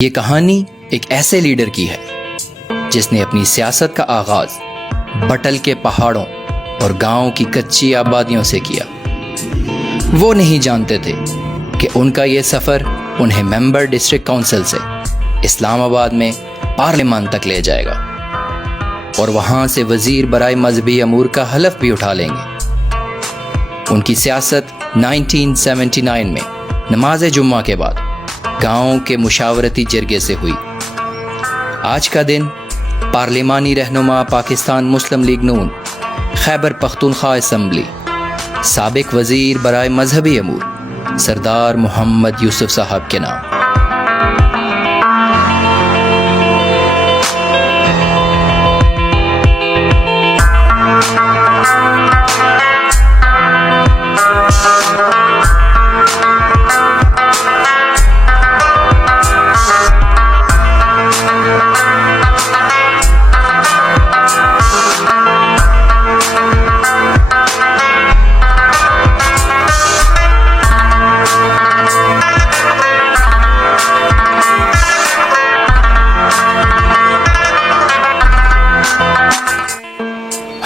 یہ کہانی ایک ایسے لیڈر کی ہے جس نے اپنی سیاست کا آغاز بٹل کے پہاڑوں اور گاؤں کی کچی آبادیوں سے کیا۔ وہ نہیں جانتے تھے کہ ان کا یہ سفر انہیں ممبر ڈسٹرکٹ کونسل سے اسلام آباد میں پارلیمان تک لے جائے گا اور وہاں سے وزیر برائے مذہبی امور کا حلف بھی اٹھا لیں گے۔ ان کی سیاست 1979 میں نماز جمعہ کے بعد گاؤں کے مشاورتی جرگے سے ہوئی۔ آج کا دن پارلیمانی رہنما پاکستان مسلم لیگ نون خیبر پختونخوا اسمبلی سابق وزیر برائے مذہبی امور سردار محمد یوسف صاحب کے نام۔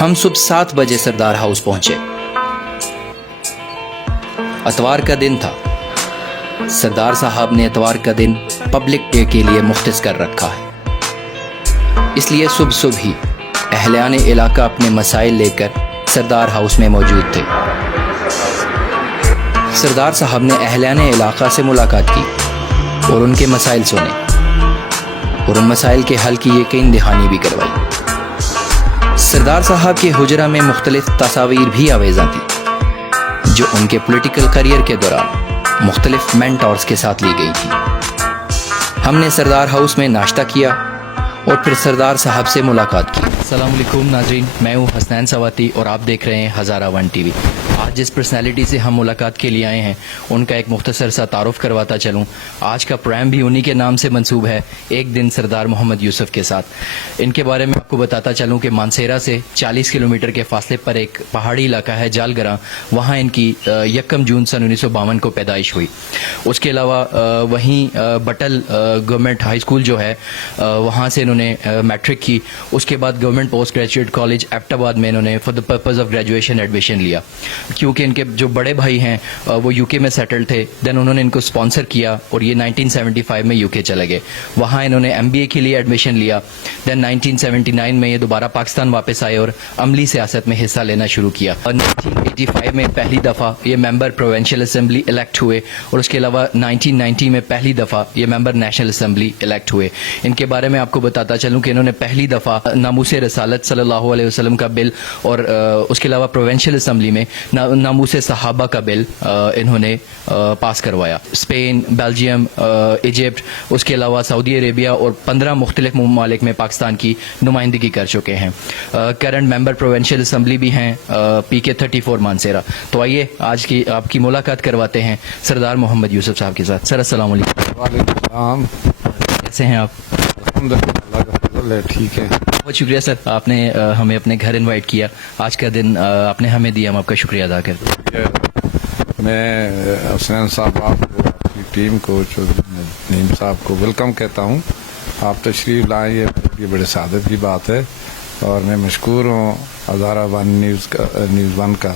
ہم صبح 7 بجے سردار ہاؤس پہنچے۔ اتوار کا دن تھا۔ سردار صاحب نے اتوار کا دن پبلک ڈے کے لیے مختص کر رکھا ہے، اس لیے صبح ہی اہلیان علاقہ اپنے مسائل لے کر سردار ہاؤس میں موجود تھے۔ سردار صاحب نے اہلیان علاقہ سے ملاقات کی اور ان کے مسائل سنے اور ان مسائل کے حل کی یقین دہانی بھی کروائی۔ سردار صاحب کے حجرہ میں مختلف تصاویر بھی آویزاں تھیں جو ان کے پولیٹیکل کریئر کے دوران مختلف مینٹورز کے ساتھ لی گئی تھی۔ ہم نے سردار ہاؤس میں ناشتہ کیا اور پھر سردار صاحب سے ملاقات کی۔ السلام علیکم ناظرین، میں ہوں حسنین سواتی اور آپ دیکھ رہے ہیں ہزارہ ون ٹی وی۔ آج جس پرسنالٹی سے ہم ملاقات کے لیے آئے ہیں ان کا ایک مختصر سا تعارف کرواتا چلوں۔ آج کا پروگرام بھی انہی کے نام سے منسوب ہے، ایک دن سردار محمد یوسف کے ساتھ۔ ان کے بارے میں آپ کو بتاتا چلوں کہ مانسیرا سے 40 کلومیٹر کے فاصلے پر ایک پہاڑی علاقہ ہے جال گراں، وہاں ان کی 1 جون سن 1952 کو پیدائش ہوئی۔ اس کے علاوہ وہیں بٹل گورنمنٹ ہائی اسکول جو ہے وہاں سے انہوں نے میٹرک کی۔ اس کے بعد government post graduate college Abbottabad میں انہوں نے for the purpose of graduation admission لیا، کیونکہ ان کے جو بڑے بھائی ہیں وہ یو کے میں سیٹل تھے۔ دین انہوں نے ان کو اسپانسر کیا اور یہ 1975 میں یو کے چلے گئے، وہاں انہوں نے MBA کے لیے ایڈمیشن لیا۔ دین 1979 میں یہ دوبارہ پاکستان واپس آئے اور عملی سیاست میں حصہ لینا شروع کیا۔ 1985 میں پہلی دفعہ یہ ممبر پروونشل اسمبلی الیکٹ ہوئے اور اس کے علاوہ 1990 میں پہلی دفعہ یہ ممبر نیشنل اسمبلی الیکٹ ہوئے۔ ان کے بارے میں آپ کو بتاتا چلوں کہ انہوں نے پہلی دفعہ ناموس رسالت صلی اللہ علیہ وسلم کا بل اور اس کے علاوہ پروونشل اسمبلی میں ناموس صحابہ کا بل انہوں نے پاس کروایا۔ اسپین، بیلجیم، ایجپٹ، اس کے علاوہ سعودی عربیہ اور 15 مختلف ممالک میں پاکستان کی نمائندگی کر چکے ہیں۔ کرنٹ ممبر پروونشل اسمبلی بھی ہیں PK 34 مانسیرا۔ تو آئیے آج کی آپ کی ملاقات کرواتے ہیں سردار محمد یوسف صاحب کے ساتھ۔ سر السلام علیکم۔ وعلیکم السلام۔ کیسے ہیں آپ؟ الحمدللہ، اللہ کا فضل ہے، ٹھیک ہے۔ بہت شکریہ سر، آپ نے ہمیں اپنے گھر انوائٹ کیا، آج کا دن آپ نے ہمیں دیا، ہم آپ کا شکریہ ادا کرتے ہیں۔ میں حسنین صاحب آپ کو، اپنی ٹیم کو، نیم صاحب کو ویلکم کہتا ہوں۔ آپ تشریف لائیں، یہ بڑے سعادت کی بات ہے اور میں مشکور ہوں ہزارہ ون نیوز ون کا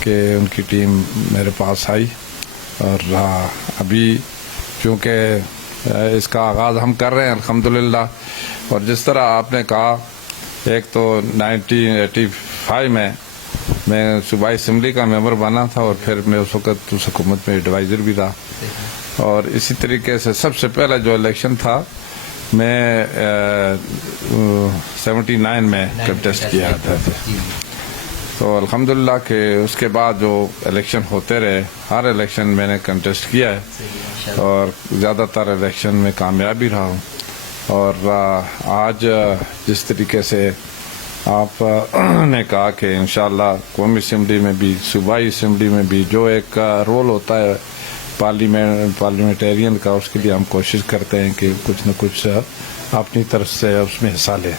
کہ ان کی ٹیم میرے پاس آئی اور ابھی چونکہ اس کا آغاز ہم کر رہے ہیں الحمدللہ، اور جس طرح آپ نے کہا، ایک تو 1985 میں صوبائی اسمبلی کا ممبر بنا تھا اور پھر میں اس وقت اس حکومت میں ایڈوائزر بھی رہا، اور اسی طریقے سے سب سے پہلا جو الیکشن تھا میں 79 میں کنٹیسٹ کیا تھا۔ تو الحمدللہ کہ اس کے بعد جو الیکشن ہوتے رہے، ہر الیکشن میں نے کنٹیسٹ کیا ہے اور زیادہ تر الیکشن میں کامیاب بھی رہا ہوں۔ اور آج جس طریقے سے آپ نے کہا کہ انشاءاللہ قومی اسمبلی میں بھی، صوبائی اسمبلی میں بھی جو ایک رول ہوتا ہے پارلیمنٹیرین کا، اس کے لیے ہم کوشش کرتے ہیں کہ کچھ نہ کچھ اپنی طرف سے اس میں حصہ لیں۔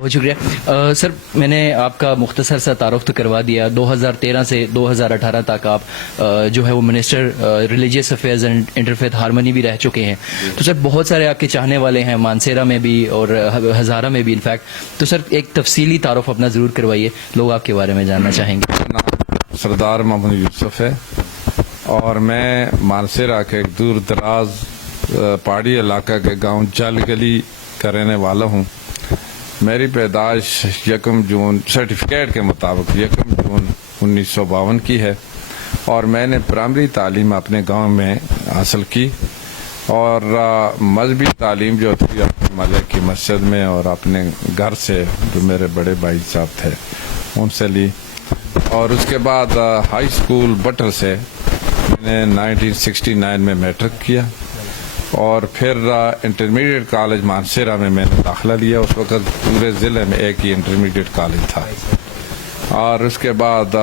بہت شکریہ سر. میں نے آپ کا مختصر سا تعارف تو کروا دیا. 2013 سے 2018 تک آپ جو ہے وہ minister religious affairs and interfaith harmony بھی رہ چکے ہیں. تو سر بہت سارے آپ کے چاہنے والے ہیں مانسیرا میں بھی اور ہزارہ میں بھی انفیکٹ. تو سر ایک تفصیلی تعارف اپنا ضرور کروائیے, لوگ آپ کے بارے میں جاننا چاہیں گے. نام سردار محمد یوسف ہے اور میں مانسیرا کے ایک دور دراز پہاڑی علاقہ کے گاؤں جل گلی کا رہنے والا ہوں. میری پیدائش 1 جون سرٹیفکیٹ کے مطابق 1 جون 1952 کی ہے اور میں نے پرائمری تعلیم اپنے گاؤں میں حاصل کی اور مذہبی تعلیم جو تھی اپنے محلے کی مسجد میں اور اپنے گھر سے جو میرے بڑے بھائی صاحب تھے ان سے لی. اور اس کے بعد ہائی اسکول بٹر سے میں نے 1969 میں میٹرک کیا اور پھر انٹرمیڈیٹ کالج مانسیرا میں نے داخلہ لیا. اس وقت پورے ضلع میں ایک ہی انٹرمیڈیٹ کالج تھا. اور اس کے بعد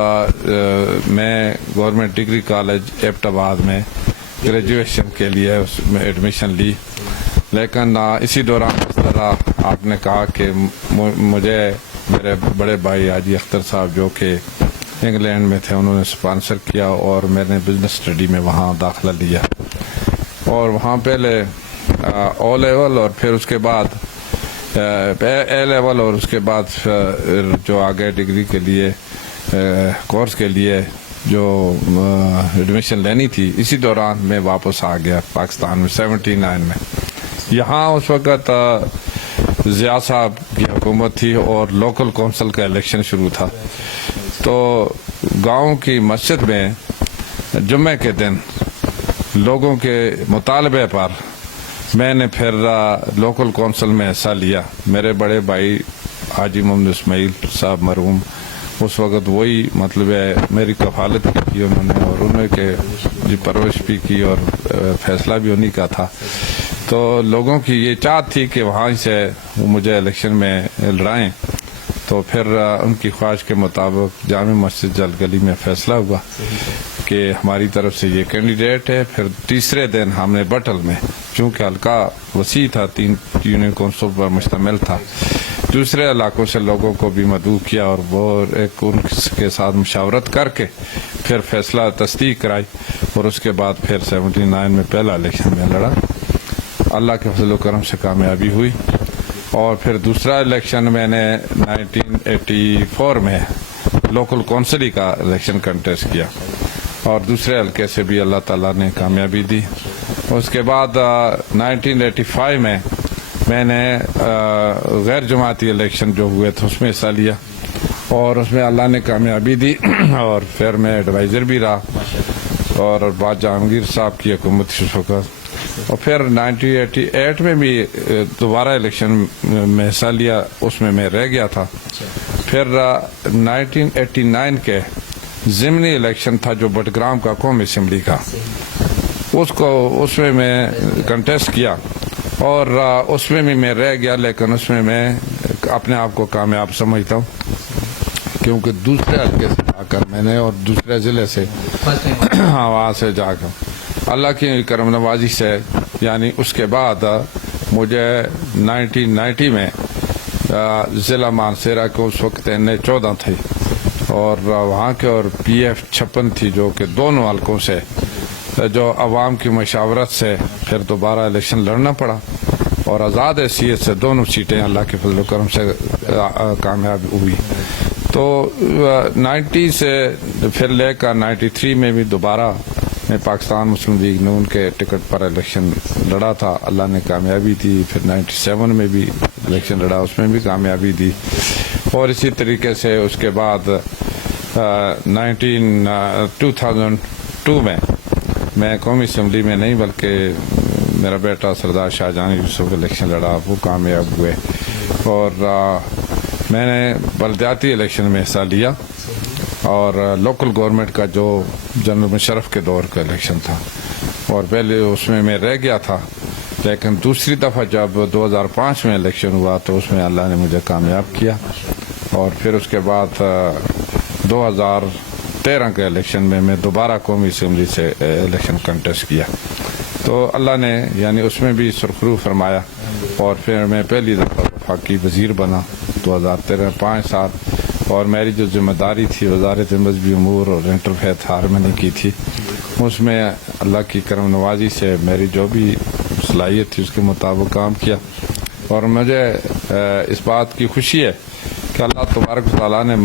میں government degree college Abbottabad میں گریجویشن کے لیے اس میں ایڈمیشن لی. لیکن اسی دوران اس طرح آپ نے کہا کہ مجھے میرے بڑے بھائی حاجی اختر صاحب جو کہ انگلینڈ میں تھے انہوں نے اسپانسر کیا اور میں نے بزنس اسٹڈی میں وہاں داخلہ لیا اور وہاں پہلے او لیول اور پھر اس کے بعد اے لیول اور اس کے بعد جو آگے ڈگری کے لیے کورس کے لیے جو ایڈمیشن لینی تھی اسی دوران میں واپس آ گیا پاکستان میں 79 میں. یہاں اس وقت ضیاء صاحب کی حکومت تھی اور لوکل کونسل کا الیکشن شروع تھا. تو گاؤں کی مسجد میں جمعہ کے دن لوگوں کے مطالبے پر میں نے پھر لوکل کونسل میں حصہ لیا. میرے بڑے بھائی حاجی محمد اسماعیل صاحب مرحوم اس وقت وہی مطلب ہے میری کفالت کی انہوں نے اور انہوں نے پرورش بھی کی اور فیصلہ بھی انہی کا تھا. تو لوگوں کی یہ چاہت تھی کہ وہاں سے وہ مجھے الیکشن میں لڑائیں. تو پھر ان کی خواہش کے مطابق جامع مسجد جل گلی میں فیصلہ ہوا کہ ہماری طرف سے یہ کینڈیڈیٹ ہے. پھر تیسرے دن ہم نے بٹل میں چونکہ حلقہ وسیع تھا 3 یونین کونسل پر مشتمل تھا دوسرے علاقوں سے لوگوں کو بھی مدعو کیا اور وہ ایک ان کے ساتھ مشاورت کر کے پھر فیصلہ تصدیق کرائی اور اس کے بعد پھر 79 میں پہلا الیکشن میں لڑا. اللہ کے فضل و کرم سے کامیابی ہوئی اور پھر دوسرا الیکشن میں نے 1984 میں لوکل کونسل کا الیکشن کنٹیسٹ کیا اور دوسرے حلقے سے بھی اللہ تعالیٰ نے کامیابی دی. اس کے بعد 1985 میں نے غیر جماعتی الیکشن جو ہوئے تھے اس میں حصہ لیا اور اس میں اللہ نے کامیابی دی اور پھر میں ایڈوائزر بھی رہا اور بعد جہانگیر صاحب کی حکومت شروع کر. اور پھر 1988 میں بھی دوبارہ الیکشن میں حصہ لیا, اس میں رہ گیا تھا. پھر 1989 کے ضمنی الیکشن تھا جو بٹگرام کا قومی اسمبلی کا, اس میں کنٹیسٹ کیا اور اس میں بھی میں رہ گیا. لیکن اس میں اپنے آپ کو کامیاب سمجھتا ہوں کیونکہ دوسرے حلقے سے جا کر میں نے اور دوسرے ضلع سے وہاں سے جا کر اللہ کی کرم نوازی سے یعنی اس کے بعد مجھے 1990 میں ضلع مانسیرا کو اس وقت NA14 تھی اور وہاں کے اور PF56 تھی جو کہ دونوں حلقوں سے جو عوام کی مشاورت سے پھر دوبارہ الیکشن لڑنا پڑا اور آزاد حیثیت سے دونوں سیٹیں اللہ کے فضل و کرم سے کامیاب ہوئی. تو 90 سے پھر لے کر 93 میں بھی دوبارہ میں پاکستان مسلم لیگ نون کے ٹکٹ پر الیکشن لڑا تھا, اللہ نے کامیابی دی. پھر 97 میں بھی الیکشن لڑا, اس میں بھی کامیابی دی. اور اسی طریقے سے اس کے بعد 2002 میں قومی اسمبلی میں نہیں بلکہ میرا بیٹا سردار شاہجہاں یوسف الیکشن لڑا, وہ کامیاب ہوئے. اور میں نے بلدیاتی الیکشن میں حصہ لیا اور لوکل گورنمنٹ کا جو جنرل مشرف کے دور کا الیکشن تھا اور پہلے اس میں رہ گیا تھا. لیکن دوسری دفعہ جب 2005 میں الیکشن ہوا تو اس میں اللہ نے مجھے کامیاب کیا اور پھر اس کے بعد 2013 کے الیکشن میں دوبارہ قومی اسمبلی سے الیکشن کنٹیسٹ کیا. تو اللہ نے یعنی اس میں بھی سرخرو فرمایا اور پھر میں پہلی دفعہ وفاقی وزیر بنا 2013 5 سال. اور میری جو ذمہ داری تھی وزارت مذہبی امور اور انٹرفیتھ ہارمنی کی تھی، اس میں اللہ کی کرم نوازی سے میری جو بھی صلاحیت تھی اس کے مطابق کام کیا. اور مجھے اس بات کی خوشی ہے کہ اللہ تبارک و تعالیٰ نے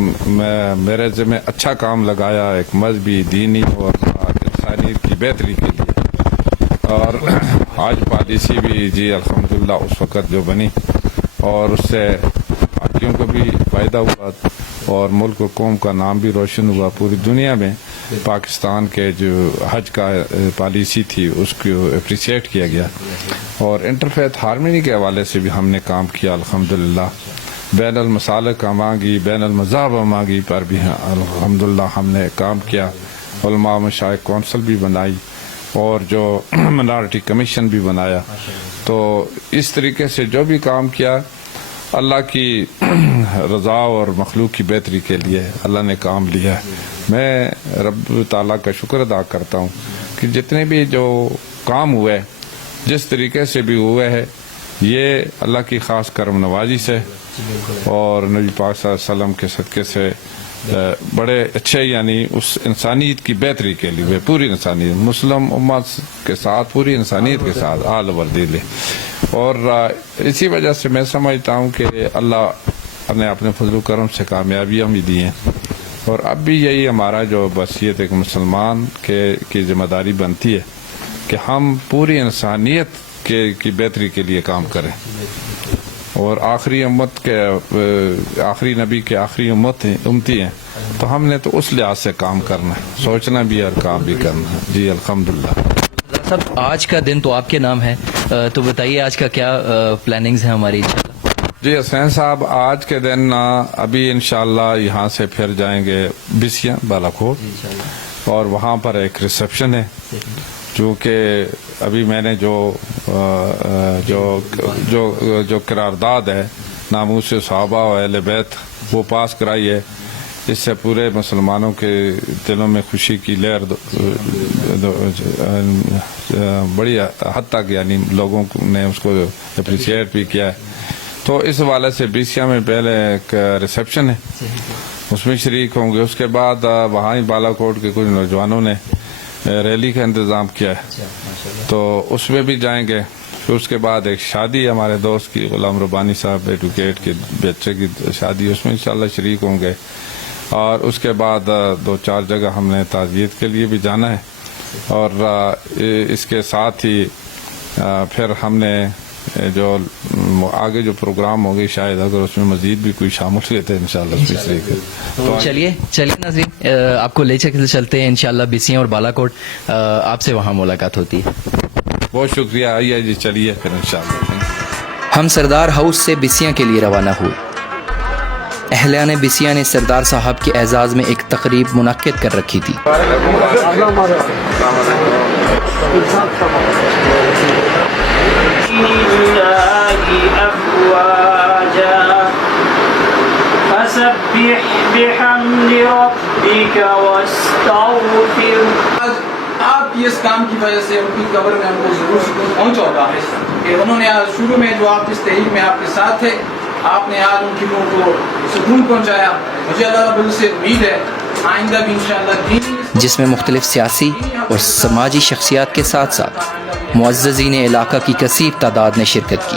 میرے ذمہ اچھا کام لگایا ایک مذہبی، دینی اور انسانیت کی بہتری کے لیے. اور آج پالیسی بھی جی الحمدللہ اس وقت جو بنی اور اس سے حاکیوں کو بھی فائدہ ہوا اور ملک و قوم کا نام بھی روشن ہوا پوری دنیا میں. پاکستان کے جو حج کا پالیسی تھی اس کو اپریشیٹ کیا گیا. اور انٹرفیتھ ہارمنی کے حوالے سے بھی ہم نے کام کیا الحمدللہ. بین المسالک مانگی، بین المذاہب مانگی پر بھی الحمدللہ ہم نے کام کیا. علماء مشائخ کونسل بھی بنائی اور جو منارٹی کمیشن بھی بنایا. تو اس طریقے سے جو بھی کام کیا اللہ کی رضا اور مخلوق کی بہتری کے لیے اللہ نے کام لیا. میں رب تعالیٰ کا شکر ادا کرتا ہوں کہ جتنے بھی جو کام ہوئے جس طریقے سے بھی ہوئے ہیں یہ اللہ کی خاص کرم نوازی سے اور نبی پاک صلی اللہ علیہ وسلم کے صدقے سے بڑے اچھے، یعنی اس انسانیت کی بہتری کے لیے پوری انسانیت مسلم امت کے ساتھ پوری انسانیت کے ساتھ آل اوور دلی. اور اسی وجہ سے میں سمجھتا ہوں کہ اللہ نے اپنے فضل و کرم سے کامیابیاں بھی دی ہیں. اور اب بھی یہی ہمارا جو بصیت ایک مسلمان کی ذمہ داری بنتی ہے کہ ہم پوری انسانیت کی بہتری کے لیے کام کریں. اور آخری امت کے آخری نبی کے آخری امتی ہیں تو ہم نے تو اس لحاظ سے کام کرنا ہے، سوچنا بھی اور کام بھی کرنا ہے. جی الحمدللہ. صاحب آج کا دن تو آپ کے نام ہے، تو بتائیے آج کا کیا پلاننگز ہیں ہماری؟ جی حسین صاحب آج کے دن ابھی انشاءاللہ یہاں سے پھر جائیں گے بسیاں بالاکوٹ اور وہاں پر ایک ریسیپشن ہے. چونکہ ابھی میں نے جو قرارداد ہے ناموس صحابہ و اہل بیت وہ پاس کرائی ہے. اس سے پورے مسلمانوں کے دلوں میں خوشی کی لہر بڑی حد تک، یعنی لوگوں نے اس کو اپریشیٹ بھی کیا ہے. تو اس حوالے سے بیسیا میں پہلے ایک ریسیپشن ہے، اس میں شریک ہوں گے. اس کے بعد وہاں ہی بالاکوٹ کے کچھ نوجوانوں نے ریلی کا انتظام کیا ہے تو اس میں بھی جائیں گے. پھر اس کے بعد ایک شادی ہمارے دوست کی غلام ربانی صاحب ایڈوکیٹ کے بچے کی شادی، اس میں انشاءاللہ شریک ہوں گے. اور اس کے بعد 2-4 جگہ ہم نے تعزیت کے لیے بھی جانا ہے. اور اس کے ساتھ ہی پھر ہم نے جو آگے جو پروگرام ہوگی شاید اگر اس میں مزید بھی کوئی شامل ہوتے ہیں انشاءاللہ. تو چلیے ناظرین آپ کو لے چلتے ہیں انشاءاللہ بسیاں اور بالاکوٹ، آپ سے وہاں ملاقات ہوتی ہے. بہت شکریہ. آئیے جی چلیے پھر انشاءاللہ. ہم سردار ہاؤس سے بسیاں کے لیے روانہ ہوئے. اہلیان بسیاں نے سردار صاحب کے اعزاز میں ایک تقریب منعقد کر رکھی تھی. آپ کی اس کام کی وجہ سے ان کی قبر میں ہم کو ضرور سکون پہنچا ہوگا کہ انہوں نے آج شروع میں جو آپ اس تحریک میں آپ کے ساتھ تھے، آپ نے آج ان کی روح کو سکون پہنچایا. مجھے اللہ رب العزت سے امید ہے آئندہ بھی انشاءاللہ جس میں مختلف سیاسی اور سماجی شخصیات کے ساتھ ساتھ معززین علاقہ کی کثیر تعداد نے شرکت کی.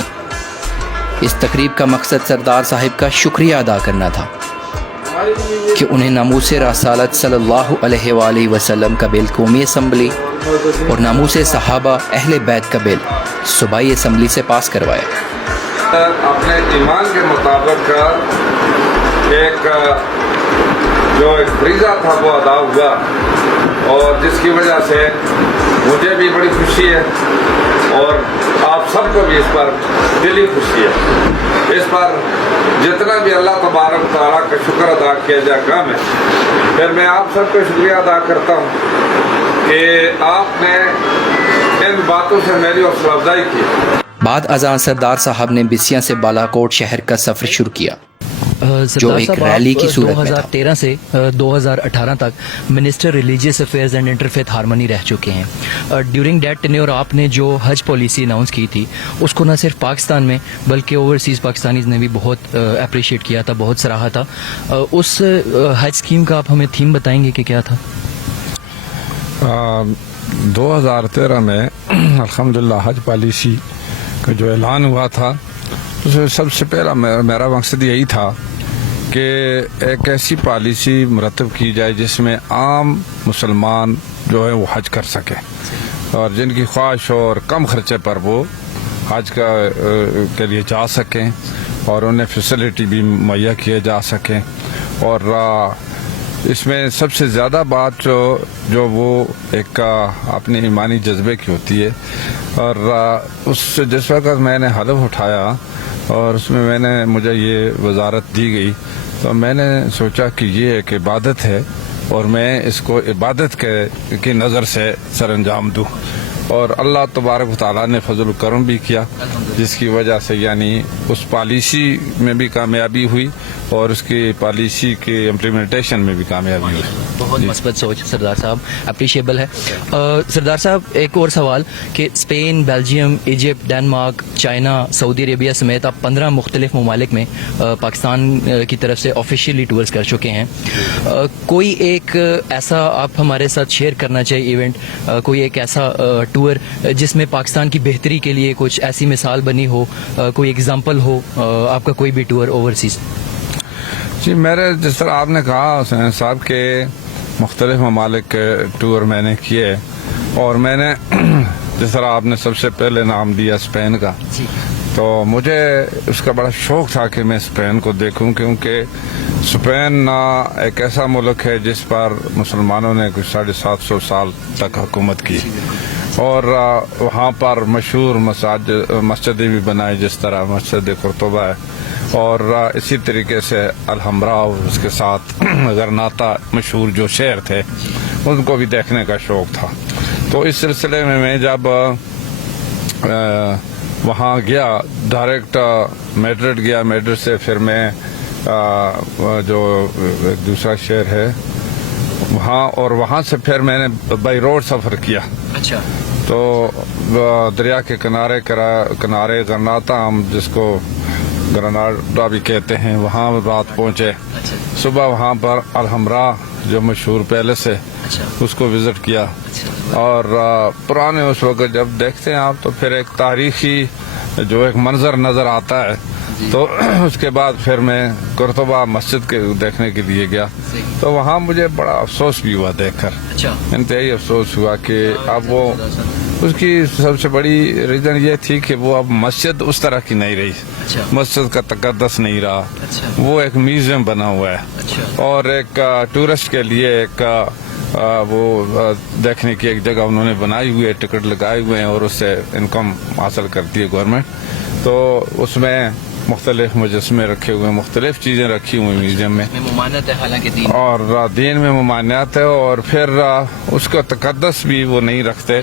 اس تقریب کا مقصد سردار صاحب کا شکریہ ادا کرنا تھا کہ انہیں ناموس رسالت صلی اللہ علیہ وآلہ وسلم کا بل قومی اسمبلی اور ناموس صحابہ اہل بیت کا بل صوبائی اسمبلی سے پاس کروایا. اپنے ایمان کے مطابق ایک فریضہ تھا وہ ادا ہوا اور جس کی وجہ سے مجھے بھی بڑی خوشی ہے اور آپ سب کو بھی اس پر دلی خوشی ہے. اس پر جتنا بھی اللہ تبارک تعالیٰ کا شکر ادا کیا جائے کم ہے. پھر میں آپ سب کو شکریہ ادا کرتا ہوں کہ آپ نے ان باتوں سے میری حوصلہ افزائی کی. بعد ازاں سردار صاحب نے بسیاں سے بالاکوٹ شہر کا سفر شروع کیا. جو ایک ریلی کی صورت میں تھا۔ 2013 سے 2018 تک minister religious affairs and interfaith harmony رہ چکے ہیں۔ ڈیورنگ دیٹ ٹینیور آپ نے جو حج پالیسی اناؤنس کی تھی اس کو نہ صرف پاکستان میں بلکہ اوورسیز پاکستانیز نے بھی بہت اپریشیٹ کیا تھا، بہت سراہا تھا۔ اس حج اسکیم کا آپ ہمیں تھیم بتائیں گے کہ کیا تھا؟ 2013 میں الحمدللہ حج پالیسی کا جو اعلان ہوا تھا اس میں سب سے پہلا میرا مقصد یہی تھا کہ ایک ایسی پالیسی مرتب کی جائے جس میں عام مسلمان جو ہے وہ حج کر سکیں اور جن کی خواہش ہو اور کم خرچے پر وہ حج کے لیے جا سکیں اور انہیں فیسلٹی بھی مہیا کیے جا سکیں۔ اور اس میں سب سے زیادہ بات جو وہ ایک اپنے ایمانی جذبے کی ہوتی ہے، اور جس وقت میں نے حلف اٹھایا اور اس میں مجھے یہ وزارت دی گئی تو میں نے سوچا کہ یہ ایک عبادت ہے اور میں اس کو عبادت کی نظر سے سر انجام دوں، اور اللہ تبارک و تعالیٰ نے فضل و کرم بھی کیا جس کی وجہ سے یعنی اس پالیسی میں بھی کامیابی ہوئی اور اس کی پالیسی کی امپلیمنٹیشن میں بھی کامیابی ہوئی۔ بہت مثبت سوچ سردار صاحب، اپریشیبل ہے۔ سردار صاحب ایک اور سوال کہ Spain, Belgium, Egypt, Denmark, China, سعودی عربیہ سمیت آپ 15 مختلف ممالک میں پاکستان کی طرف سے آفیشیلی ٹورز کر چکے ہیں۔ کوئی ایک ایسا آپ ہمارے ساتھ شیئر کرنا چاہیے ایونٹ، کوئی ایک ایسا ٹور جس میں پاکستان کی بہتری کے لیے کچھ ایسی مثال بنی ہو، کوئی اگزامپل ہو آپ کا کوئی بھی ٹور اوورسیز؟ جی، میرے جس طرح آپ نے کہا حسین صاحب کے مختلف ممالک کے ٹور میں نے کیے، اور میں نے جس طرح آپ نے سب سے پہلے نام دیا اسپین کا، تو مجھے اس کا بڑا شوق تھا کہ میں اسپین کو دیکھوں، کیونکہ اسپین ایک ایسا ملک ہے جس پر مسلمانوں نے کچھ 750 سال تک حکومت کی، اور وہاں پر مشہور مسجدیں بھی بنائی جس طرح مسجد قرطبہ ہے، اور اسی طریقے سے الحمرا اور اس کے ساتھ غرناطہ مشہور جو شہر تھے ان کو بھی دیکھنے کا شوق تھا۔ تو اس سلسلے میں جب وہاں گیا ڈائریکٹ میڈرڈ گیا، میڈرڈ سے پھر میں جو ایک دوسرا شہر ہے وہاں، اور وہاں سے پھر میں نے بائی روڈ سفر کیا۔ اچھا، تو دریا کے کنارے غرناطہ ہم جس کو گرناڈا بھی کہتے ہیں، وہاں رات پہنچے۔ صبح وہاں پر الحمرا جو مشہور پیلس ہے اس کو وزٹ کیا، اور پرانے اس وقت جب دیکھتے ہیں آپ تو پھر ایک تاریخی جو ایک منظر نظر آتا ہے۔ تو اس کے بعد پھر میں قرطبہ مسجد کے دیکھنے کے لیے گیا، تو وہاں مجھے بڑا افسوس بھی ہوا دیکھ کر، انتہائی افسوس ہوا کہ اب وہ اس کی سب سے بڑی ریزن یہ تھی کہ وہ اب مسجد اس طرح کی نہیں رہی، مسجد کا تقدس نہیں رہا، وہ ایک میوزیم بنا ہوا ہے، اور ایک ٹورسٹ کے لیے ایک وہ دیکھنے کی ایک جگہ انہوں نے بنائی ہوئی ہے، ٹکٹ لگائے ہوئے ہیں اور اس سے انکم حاصل کرتی ہے گورنمنٹ۔ تو اس میں مختلف مجسمے رکھے ہوئے، مختلف چیزیں رکھی ہوئی میوزیم میں، ممانعت ہے حالانکہ دین، اور دین میں ممانعت ہے، اور پھر اس کا تقدس بھی وہ نہیں رکھتے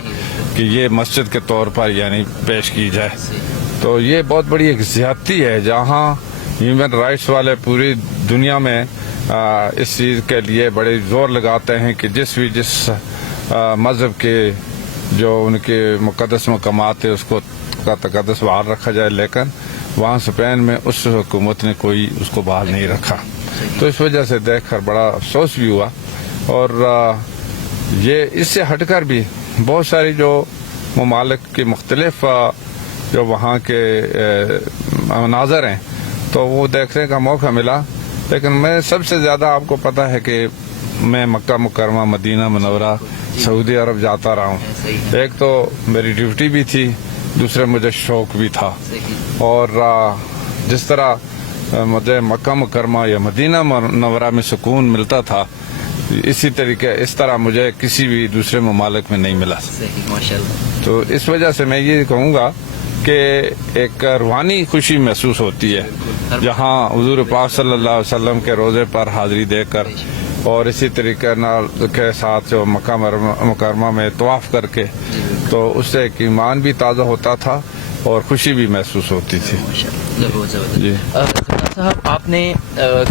کہ یہ مسجد کے طور پر یعنی پیش کی جائے۔ تو یہ بہت بڑی ایک زیادتی ہے، جہاں ہیومن رائٹس والے پوری دنیا میں اس چیز کے لیے بڑے زور لگاتے ہیں کہ جس مذہب کے جو ان کے مقدس مقامات ہیں اس کو کا تقدس بحال رکھا جائے، لیکن وہاں اسپین میں اس حکومت نے کوئی اس کو بحال نہیں رکھا۔ تو اس وجہ سے دیکھ کر بڑا افسوس بھی ہوا، اور یہ اس سے ہٹ کر بھی بہت ساری جو ممالک کے مختلف جو وہاں کے مناظر ہیں تو وہ دیکھنے کا موقع ملا، لیکن میں سب سے زیادہ آپ کو پتہ ہے کہ میں مکہ مکرمہ، مدینہ منورہ، سعودی عرب جاتا رہا ہوں۔ ایک تو میری ڈیوٹی بھی تھی، دوسرے مجھے شوق بھی تھا، اور جس طرح مجھے مکہ مکرمہ یا مدینہ منورہ میں سکون ملتا تھا، اسی طریقے اس طرح مجھے کسی بھی دوسرے ممالک میں نہیں ملا۔ تو اس وجہ سے میں یہ کہوں گا کہ ایک روحانی خوشی محسوس ہوتی ہے جہاں حضور پاک صلی اللہ علیہ وسلم کے روزے پر حاضری دے کر، اور اسی طریقے کے ساتھ جو مکہ مکرمہ میں طواف کر کے، تو اس سے ایک ایمان بھی تازہ ہوتا تھا، اور خوشی بھی محسوس ہوتی تھی. بہت زبردست. جی. سردار صاحب آپ نے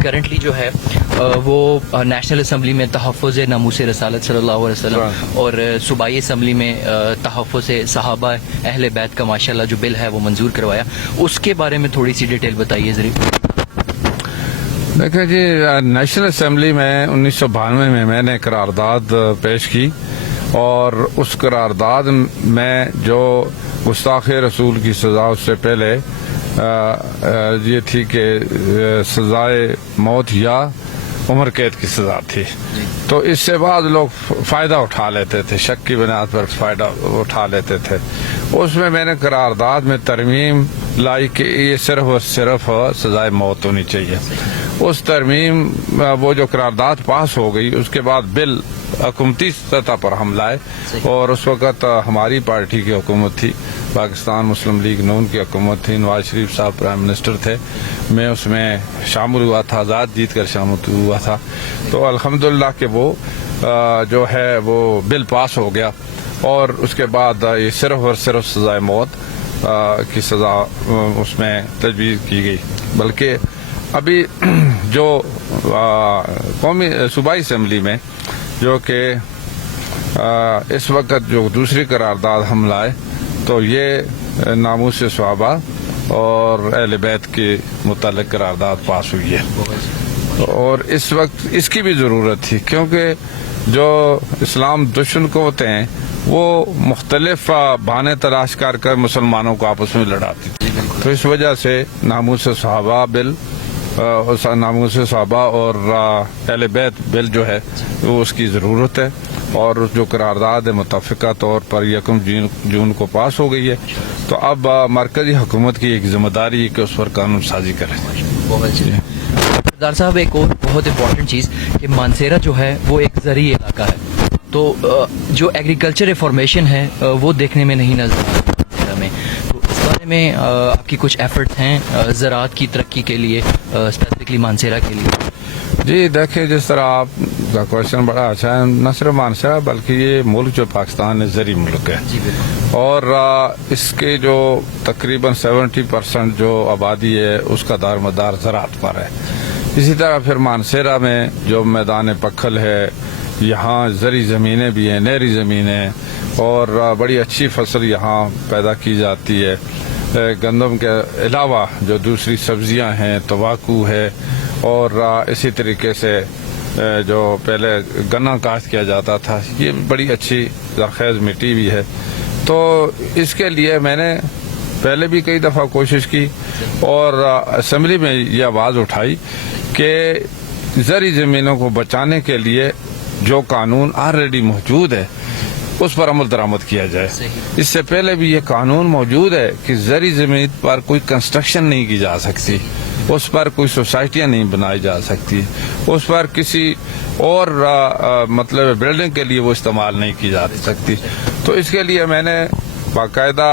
کرنٹلی جو ہے وہ نیشنل اسمبلی میں تحفظ ناموس رسالت صلی اللہ علیہ وسلم اور صوبائی اسمبلی میں تحفظ صحابہ اہل بیت کا ماشاءاللہ جو بل ہے وہ منظور کروایا. اس کے بارے میں تھوڑی سی ڈیٹیل بتائیے ذرا. دیکھیں جی, نیشنل اسمبلی میں 1992 میں میں نے قرارداد پیش کی, اور اس قرارداد میں جو گستاخ رسول کی سزا اس سے پہلے یہ تھی کہ سزائے موت یا عمر قید کی سزا تھی. تو اس سے بعد لوگ فائدہ اٹھا لیتے تھے, شک کی بنیاد پر فائدہ اٹھا لیتے تھے. اس میں میں نے قرارداد میں ترمیم لائی کہ یہ صرف اور صرف سزائے موت ہونی چاہیے. اس ترمیم وہ جو قرارداد پاس ہو گئی, اس کے بعد بل حکومتی سطح پر ہم لائے, اور اس وقت ہماری پارٹی کی حکومت تھی, پاکستان مسلم لیگ نون کی حکومت تھی, نواز شریف صاحب پرائم منسٹر تھے, میں اس میں شامل ہوا تھا, آزاد جیت کر شامل ہوا تھا. تو الحمدللہ کہ وہ جو ہے وہ بل پاس ہو گیا, اور اس کے بعد یہ صرف اور صرف سزائے موت کی سزا اس میں تجویز کی گئی. بلکہ ابھی جو قومی صوبائی اسمبلی میں جو کہ اس وقت جو دوسری قرارداد ہم لائے, تو یہ ناموس صحابہ اور اہل بیت کے متعلق قرارداد پاس ہوئی ہے. اور اس وقت اس کی بھی ضرورت تھی, کیونکہ جو اسلام دشمن قوتیں ہیں وہ مختلف بہانے تلاش کر مسلمانوں کو آپس میں لڑاتی تھی. تو اس وجہ سے ناموس صحابہ بل, ناموس صحابہ اور اہل بیت بل جو ہے وہ اس کی ضرورت ہے, اور جو قرارداد متفقہ طور پر 1 جون کو پاس ہو گئی ہے. تو اب مرکزی حکومت کی ایک ذمہ داری ہے کہ اس پر قانون سازی کرے. سردار صاحب ایک اور بہت امپورٹنٹ چیز کہ مانسیرا جو ہے وہ ایک زرعی علاقہ ہے, تو جو ایگریکلچر ریفارمیشن ہے وہ دیکھنے میں نہیں نظر آ رہا میں. تو اس بارے میں آپ کی کچھ ایفرٹس ہیں زراعت کی ترقی کے لیے, اسپیسیفکلی مانسیرا کے لیے؟ جی دیکھیں, جس طرح آپ کا کوشچن بڑا اچھا ہے, نہ صرف مانسیرا بلکہ یہ ملک جو پاکستان ہے زرعی ملک ہے, اور اس کے جو تقریباً 70% جو آبادی ہے اس کا دار مدار زراعت پر ہے. اسی طرح پھر مانسیرا میں جو میدان پکھل ہے, یہاں زرعی زمینیں بھی ہیں, نہری زمینیں, اور بڑی اچھی فصل یہاں پیدا کی جاتی ہے. گندم کے علاوہ جو دوسری سبزیاں ہیں, تمباکو ہے, اور اسی طریقے سے جو پہلے گنا کاشت کیا جاتا تھا, یہ بڑی اچھی زرخیز مٹی بھی ہے. تو اس کے لیے میں نے پہلے بھی کئی دفعہ کوشش کی, اور اسمبلی میں یہ آواز اٹھائی کہ زرعی زمینوں کو بچانے کے لیے جو قانون آلریڈی موجود ہے اس پر عمل درآمد کیا جائے. اس سے پہلے بھی یہ قانون موجود ہے کہ زرعی زمین پر کوئی کنسٹرکشن نہیں کی جا سکتی, اس پر کوئی سوسائٹیاں نہیں بنائی جا سکتی, اس پر کسی اور مطلب بلڈنگ کے لیے وہ استعمال نہیں کی جا سکتی. تو اس کے لیے میں نے باقاعدہ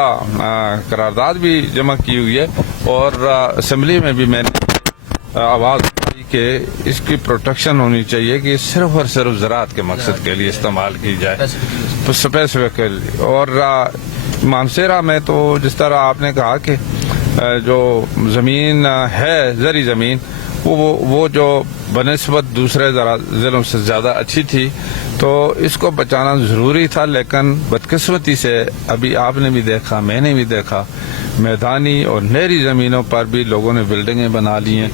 قرارداد بھی جمع کی ہوئی ہے, اور اسمبلی میں بھی میں نے آواز اٹھائی کہ اس کی پروٹیکشن ہونی چاہیے کہ صرف اور صرف زراعت کے مقصد کے لیے استعمال کی جائے, اسپیسیفک. اور مانسیرا میں تو جس طرح آپ نے کہا کہ جو زمین ہے زرعی زمین وہ جو بنسبت دوسرے ضلعوں سے زیادہ اچھی تھی, تو اس کو بچانا ضروری تھا. لیکن بدقسمتی سے ابھی آپ نے بھی دیکھا, میں نے بھی دیکھا, میدانی اور نہری زمینوں پر بھی لوگوں نے بلڈنگیں بنا لی ہیں,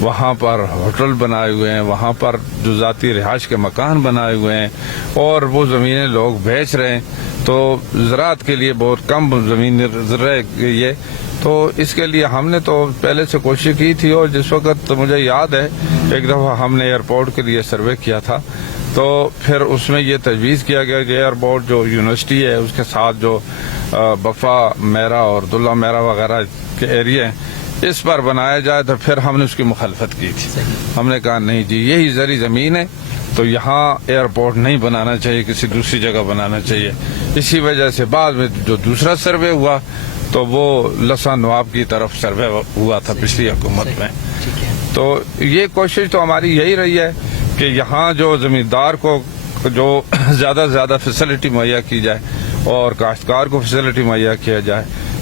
وہاں پر ہوٹل بنائے ہوئے ہیں, وہاں پر جو ذاتی رہائش کے مکان بنائے ہوئے ہیں, اور وہ زمینیں لوگ بیچ رہے ہیں. تو زراعت کے لیے بہت کم زمین رہ گئی ہے. تو اس کے لیے ہم نے تو پہلے سے کوشش کی تھی, اور جس وقت مجھے یاد ہے ایک دفعہ ہم نے ایئرپورٹ کے لیے سروے کیا تھا, تو پھر اس میں یہ تجویز کیا گیا کہ ایئرپورٹ جو یونیورسٹی ہے اس کے ساتھ جو بفا میرا اور عبداللہ میرا وغیرہ کے ایریا ہیں اس پر بنایا جائے. تو پھر ہم نے اس کی مخالفت کی تھی. ہم نے کہا نہیں جی, یہی زرعی زمین ہے, تو یہاں ایئرپورٹ نہیں بنانا چاہیے, کسی دوسری جگہ بنانا چاہیے. اسی وجہ سے بعد میں جو دوسرا سروے ہوا تو وہ لسا نواب کی طرف سروے ہوا تھا پچھلی حکومت میں. تو یہ کوشش تو ہماری یہی رہی ہے کہ یہاں جو زمیندار کو جو زیادہ سے زیادہ فیسلٹی مہیا کی جائے, اور کاشتکار کو فیسلٹی مہیا کیا جائے.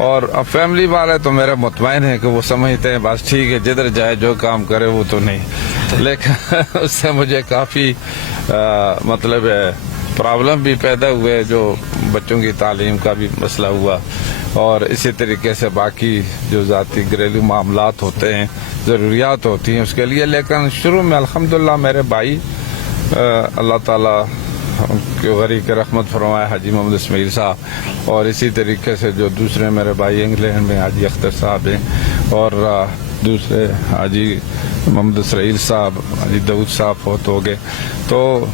اور اب فیملی والے تو میرے مطمئن ہیں کہ وہ سمجھتے ہیں بس ٹھیک ہے جدھر جائے جو کام کرے وہ تو نہیں، لیکن اس سے مجھے کافی مطلب پرابلم بھی پیدا ہوئے، جو بچوں کی تعلیم کا بھی مسئلہ ہوا، اور اسی طریقے سے باقی جو ذاتی گھریلو معاملات ہوتے ہیں، ضروریات ہوتی ہیں اس کے لیے. لیکن شروع میں الحمدللہ میرے بھائی اللہ تعالیٰ کہ غریق رحمت فرمائے حاجی محمد اسماعیل صاحب، اور اسی طریقے سے جو دوسرے میرے بھائی انگلینڈ میں حاجی اختر صاحب ہیں، اور دوسرے حاجی محمد اسرائیل صاحب، حاجی داؤد صاحب فوت ہو گئے، تو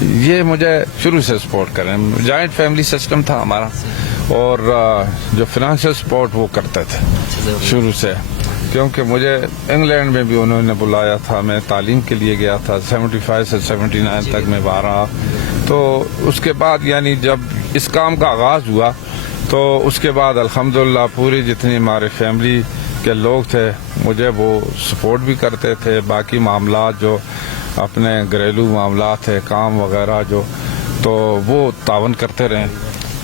یہ مجھے شروع سے سپورٹ کریں. جوائنٹ فیملی سسٹم تھا ہمارا، اور جو فنانشل سپورٹ وہ کرتے تھے شروع سے، کیونکہ مجھے انگلینڈ میں بھی انہوں نے بلایا تھا، میں تعلیم کے لیے گیا تھا 75 سے 79 تک میں باہر رہا. تو اس کے بعد یعنی جب اس کام کا آغاز ہوا تو اس کے بعد الحمدللہ پوری جتنی ہمارے فیملی کے لوگ تھے مجھے وہ سپورٹ بھی کرتے تھے. باقی معاملات جو اپنے گھریلو معاملات تھے، کام وغیرہ جو، تو وہ تعاون کرتے رہے.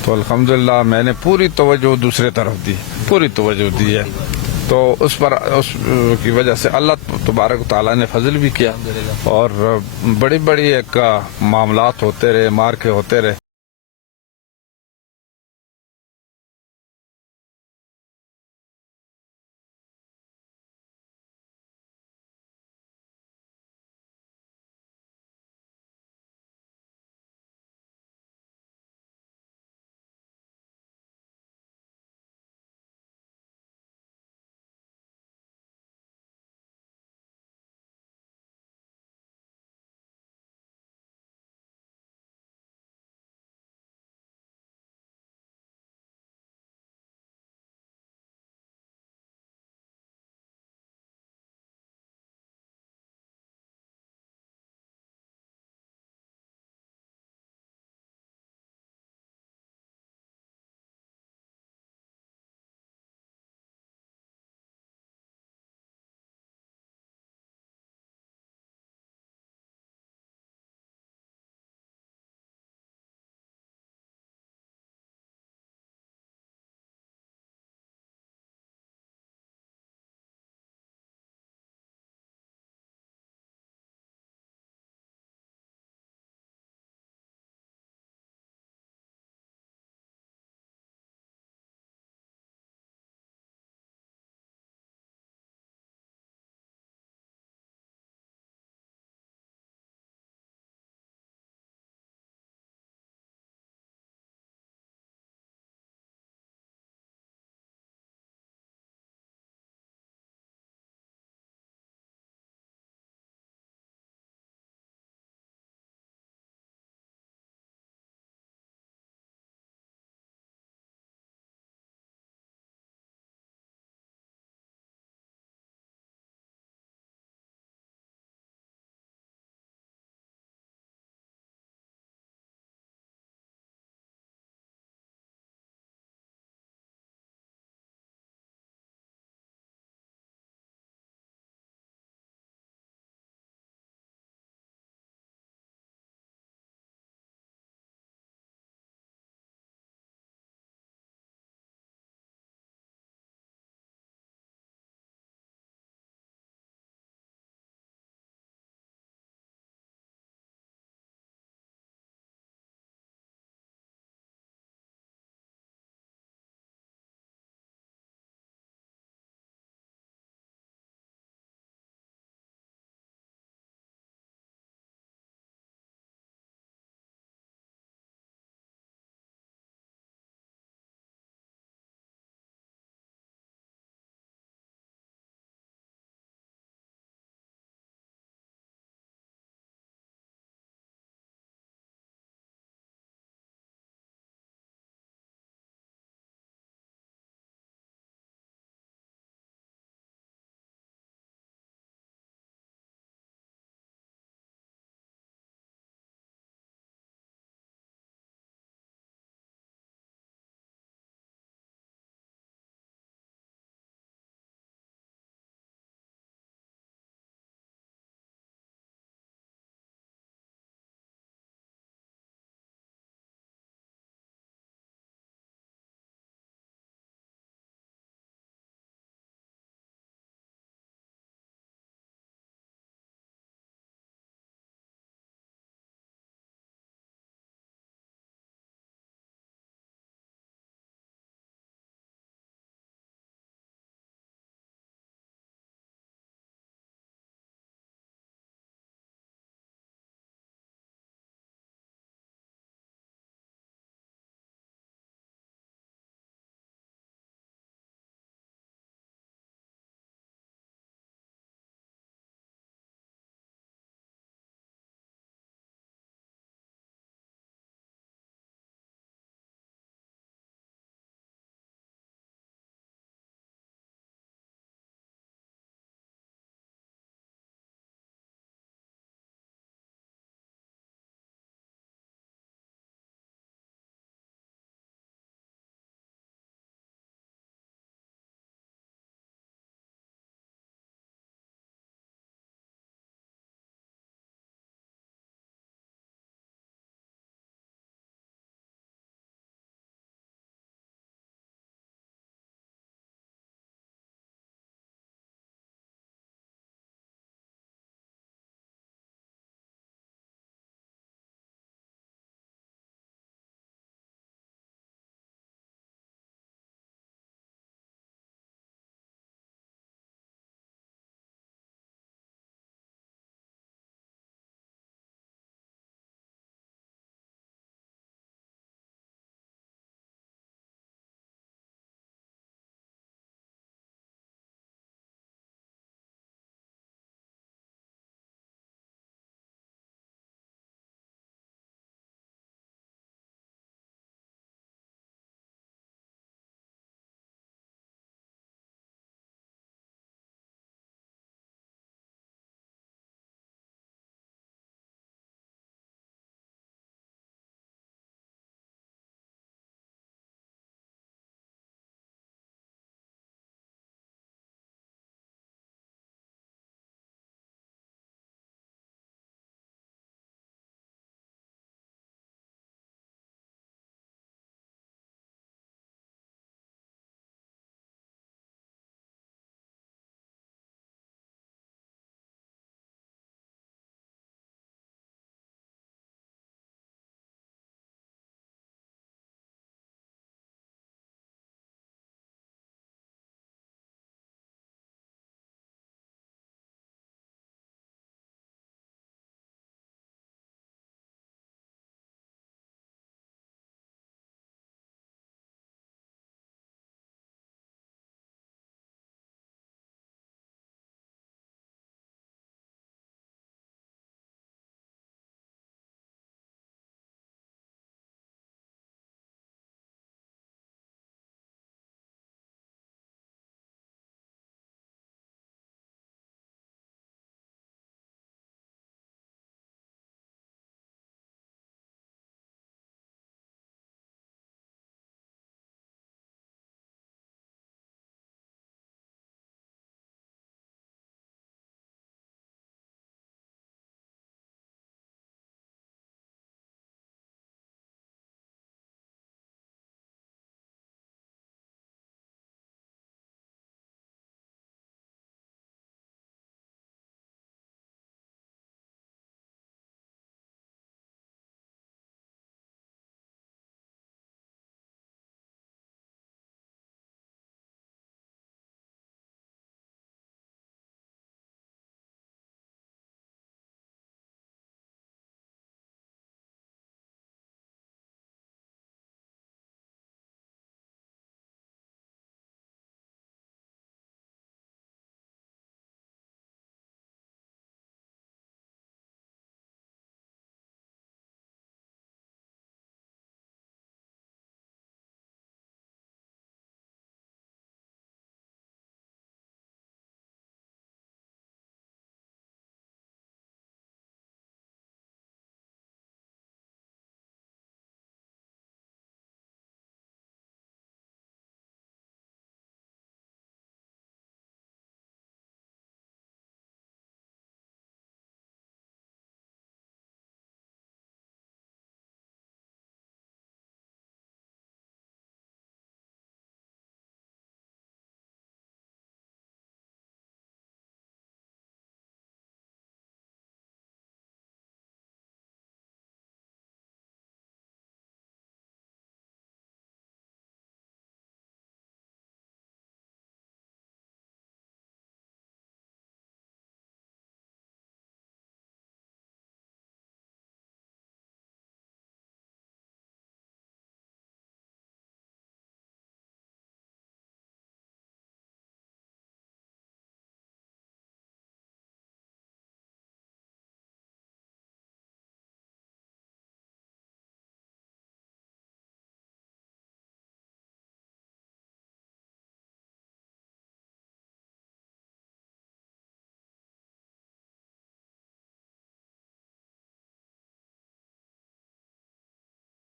تو الحمدللہ میں نے پوری توجہ دوسرے طرف دی، پوری توجہ دی ہے. تو اس کی وجہ سے اللہ تبارک و تعالیٰ نے فضل بھی کیا، اور بڑی بڑی ایک معاملات ہوتے رہے، مارکے ہوتے رہے.